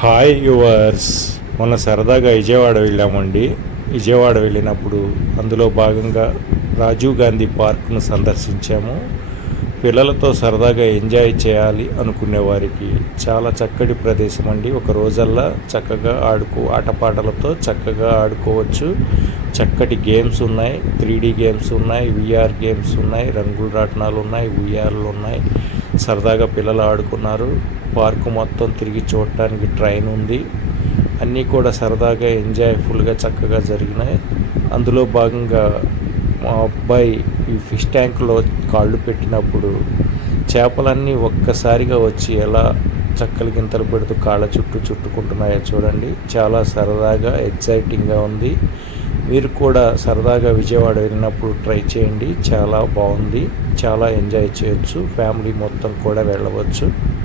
Hi yours. మొన్న సరదాగా విజయవాడ వెళ్ళామండి. విజయవాడ వెళ్ళినప్పుడు అందులో భాగంగా రాజీవ్ గాంధీ పార్క్ను సందర్శించాము. పిల్లలతో సరదాగా ఎంజాయ్ చేయాలి అనుకునే వారికి చాలా చక్కటి ప్రదేశం అండి. ఒక రోజల్లా చక్కగా ఆటపాటలతో చక్కగా ఆడుకోవచ్చు. చక్కటి గేమ్స్ ఉన్నాయి, 3D గేమ్స్ ఉన్నాయి, VR గేమ్స్ ఉన్నాయి, రంగుల రాట్నాలు ఉన్నాయి, ఉయ్యాలలు ఉన్నాయి. సరదాగా పిల్లలు ఆడుకున్నారు. పార్కు మొత్తం తిరిగి చూడటానికి ట్రైన్ ఉంది. అన్నీ కూడా సరదాగా ఎంజాయ్ఫుల్గా చక్కగా జరిగినాయి. అందులో భాగంగా మా అబ్బాయి ఈ ఫిష్ ట్యాంక్లో కాళ్ళు పెట్టినప్పుడు చేపలన్నీ ఒక్కసారిగా వచ్చి ఎలా చక్కలు గింతలు పెడుతూ కాళ్ళ చుట్టూ చుట్టుకుంటున్నాయో చూడండి. చాలా సరదాగా ఎగ్జైటింగ్గా ఉంది. మీరు కూడా సరదాగా విజయవాడ వెళ్ళినప్పుడు ట్రై చేయండి. చాలా బాగుంది. చాలా ఎంజాయ్ చేయొచ్చు. ఫ్యామిలీ మొత్తం కూడా వెళ్ళవచ్చు.